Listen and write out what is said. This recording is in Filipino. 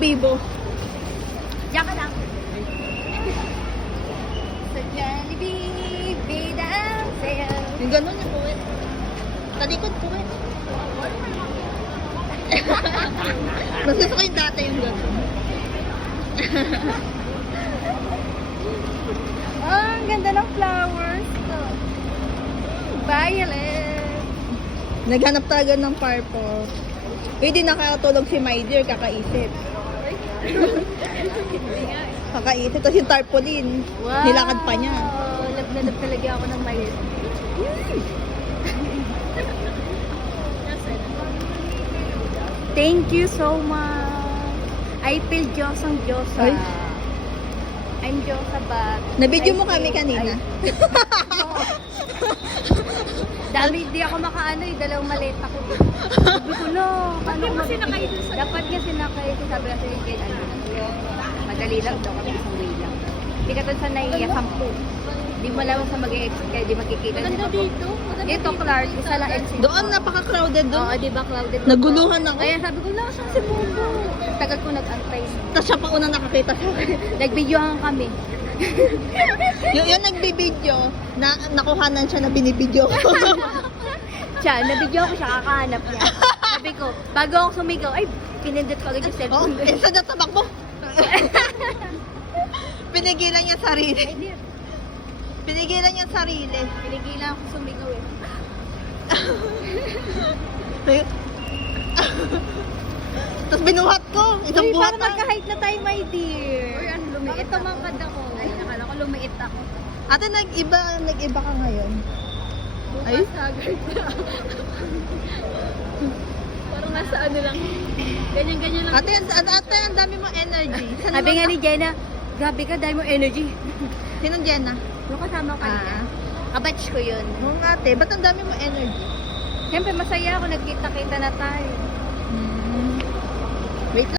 Bibo. Diyan ka lang. Sa Jollibee, bida ang sayo. Yung ganun yung kuwet. Talikod kuwet. Mas gusto ko yung dati yung ganun. Oh, ang ganda ng flowers. Violet. Naghanap talaga ng purple. Hindi nakakatulog si My Dear, kakaisip. Kakaisip. Tapos yung tarpaulin, nilakad pa niya. Love na love talaga ako ng maliit. Thank you so much. I feel Diyos ang Diyosa. Ay. I'm Diyosa ba? Nabidyo I mo kami feel- kanina. Dami, di ako makaano eh, dalawang maliit ako. Sabi ko, no, paano mo sinakay doon sa... Dapat nga sinakay, sabi kasi yung ano, madali lang daw kami isang way lang. Hindi ka doon sa naiya, 10. Di mo alam sa mag-e-expect kayo, di magkikita niyo. Dito? Dito, Clark, isa lang exit. Doon, napaka-crowded Oo, doon. di ba crowded? Naguluhan ako. Kaya sabi ko, nasa si Bobo. Tagal ko nag-antay. Tapos siya pa unang nakakita sa akin. Nag-videohan kami. Yung nagbibideo, nakuhanan siya na binibideo ko. Siya, nabidyo ko siya, kakahanap niya. Sabi ko, bago ako sumigaw, ay, pinindot ko agad yung Oo, cellphone ko. isa na tabakbo. Pinigilan niya sarili. Ay, di. Pinigilan niya sarili. Pinigilan ako sumigaw eh. Tapos binuhat ko. Isang Uy, buhat para magka-height na tayo, my dear. Uy, ano, lumiit ako. Tumangkad ako. Ay, nakala ko lumiit ako. Ate, nag-iba ka ngayon. Ay? Bukas agad ka. Parang nasa ano lang. Ganyan-ganyan lang. Ate, ang dami mo energy. Saan Sabi mo- nga ni Jenna, grabe ka, dahil mo energy. Sinong Jenna? Yung kasama ko kanina. Kabatch ko yun. Oo nga ate, ba't ang dami mo energy? Siyempre, masaya ako. Nagkita-kita na tayo. Wait lang.